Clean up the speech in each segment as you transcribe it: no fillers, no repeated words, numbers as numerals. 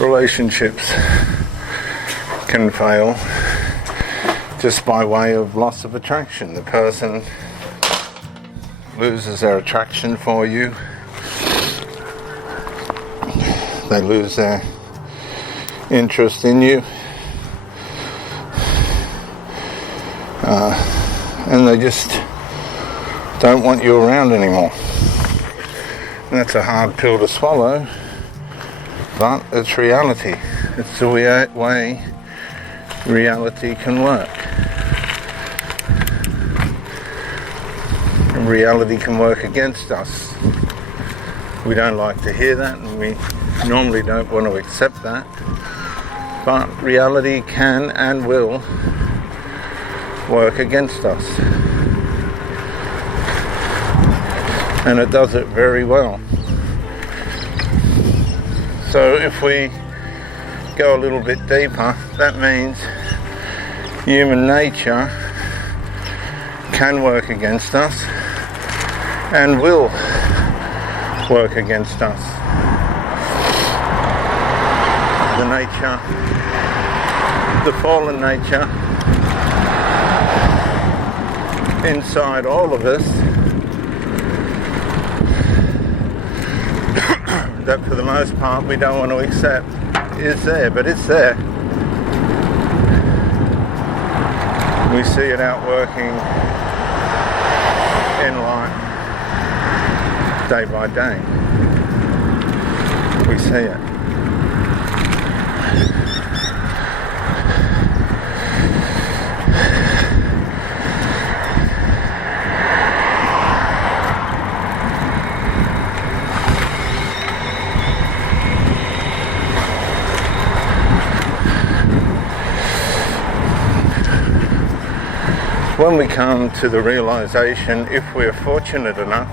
Relationships can fail just by way of loss of attraction. The person loses their attraction for you. They lose their interest in you. And they just don't want you around anymore. And that's a hard pill to swallow, but it's reality. It's the way reality can work. And reality can work against us. We don't like to hear that, and we normally don't want to accept that. But reality can and will work against us. And it does it very well. So if we go a little bit deeper, that means human nature can work against us and will work against us. The nature, the fallen nature inside all of us, that for the most part we don't want to accept, is there, but it's there. We see it out working in life day by day. We see it. When we come to the realization, if we're fortunate enough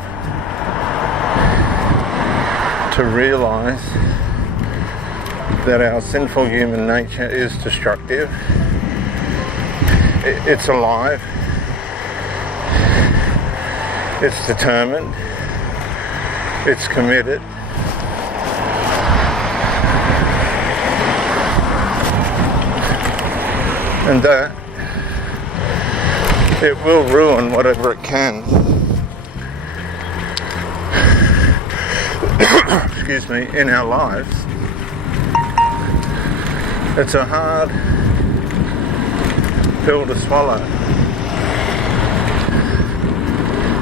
to realize that our sinful human nature is destructive, it's alive, it's determined, it's committed, and that it will ruin whatever it can, excuse me, in our lives. It's a hard pill to swallow,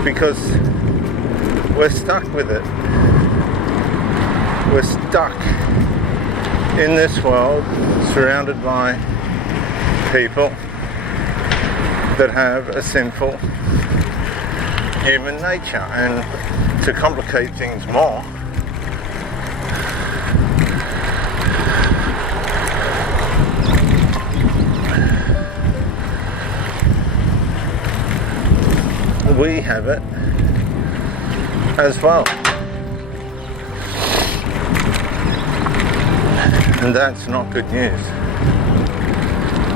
because we're stuck with it. We're stuck in this world, surrounded by people that have a sinful human nature. And to complicate things more, we have it as well. And that's not good news,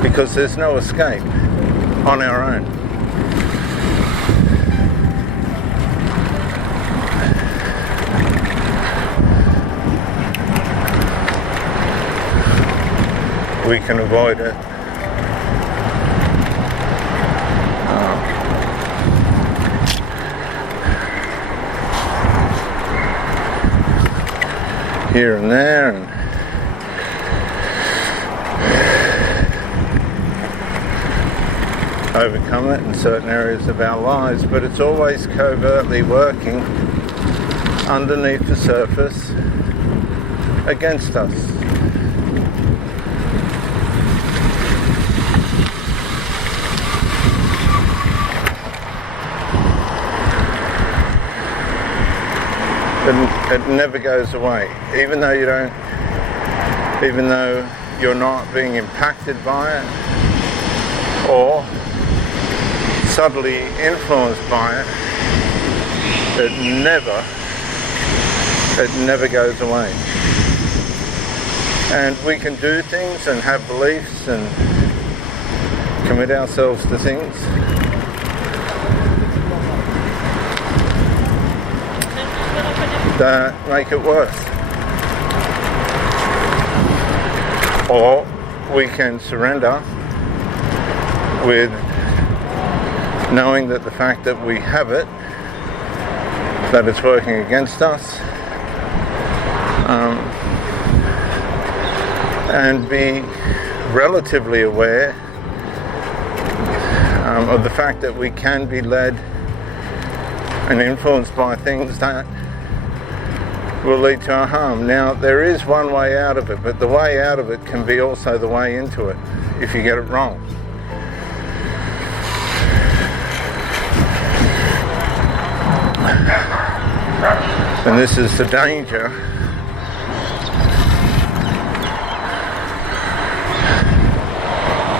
because there's no escape on our own. We can avoid it. Here and there, and overcome it in certain areas of our lives, but it's always covertly working underneath the surface against us. It never goes away, even though you're not being impacted by it or subtly influenced by it. It never goes away. And we can do things and have beliefs and commit ourselves to things that make it worse. Or we can surrender with knowing that the fact that we have it, that it's working against us, and be relatively aware of the fact that we can be led and influenced by things that will lead to our harm. Now, there is one way out of it, but the way out of it can be also the way into it if you get it wrong. And this is the danger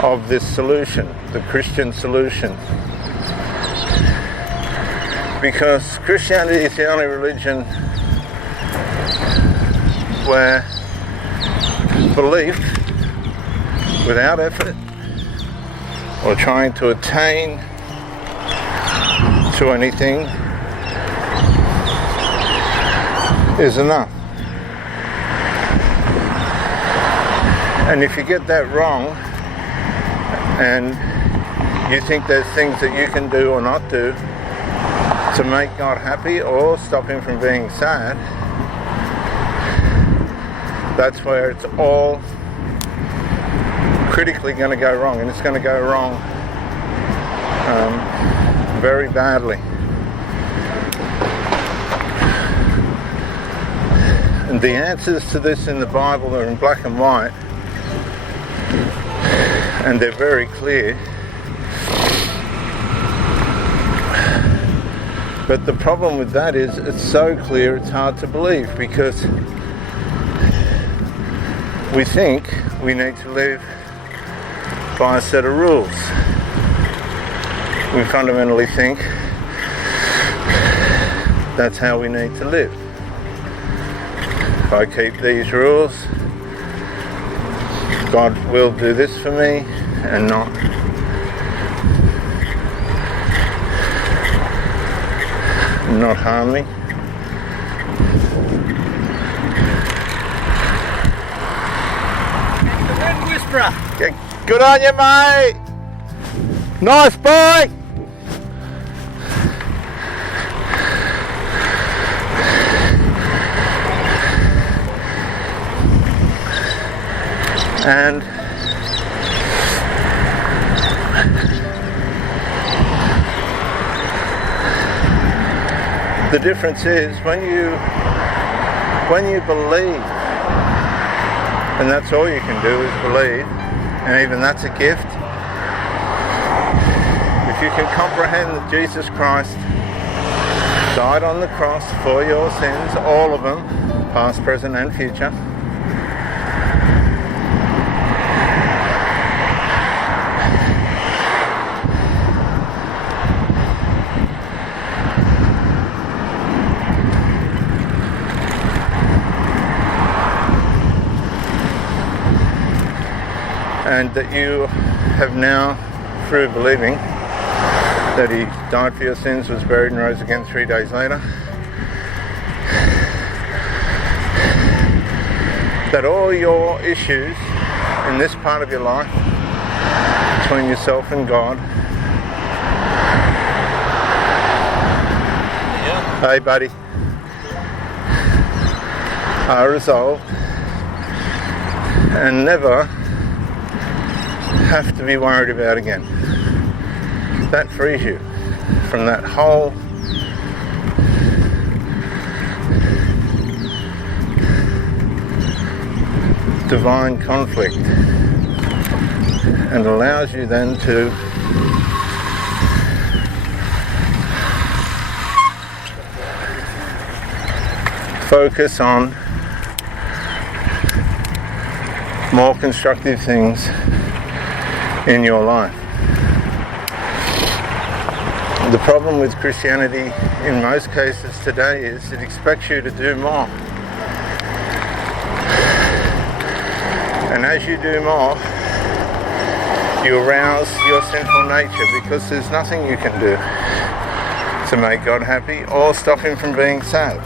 of this solution, the Christian solution. Because Christianity is the only religion where belief without effort or trying to attain to anything is enough. And if you get that wrong and you think there's things that you can do or not do to make God happy or stop him from being sad, that's where it's all critically going to go wrong, and it's going to go wrong very badly. And the answers to this in the Bible are in black and white, and they're very clear. But the problem with that is it's so clear it's hard to believe, because we think we need to live by a set of rules. We fundamentally think that's how we need to live. If I keep these rules, God will do this for me and not harm me. The Wind Whisperer. Good on you, mate. Nice boy. And the difference is when you believe, and that's all you can do is believe, and even that's a gift. If you can comprehend that Jesus Christ died on the cross for your sins, all of them, past, present and future, and that you have now, through believing that he died for your sins, was buried and rose again 3 days later, that all your issues in this part of your life between yourself and God, hey buddy, are resolved and never have to be worried about again. That frees you from that whole divine conflict, and allows you then to focus on more constructive things in your life. The problem with Christianity in most cases today is it expects you to do more. And as you do more, you arouse your sinful nature, because there's nothing you can do to make God happy or stop him from being sad.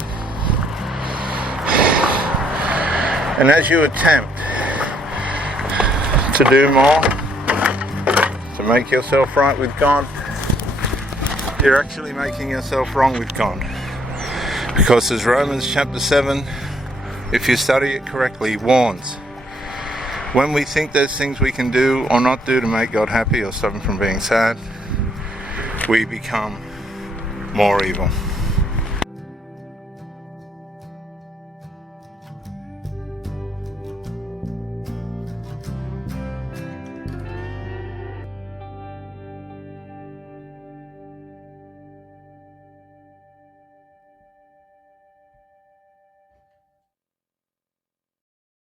And as you attempt to do more, to make yourself right with God, you're actually making yourself wrong with God. Because as Romans chapter 7, if you study it correctly, warns, when we think there's things we can do or not do to make God happy or stop him from being sad, we become more evil.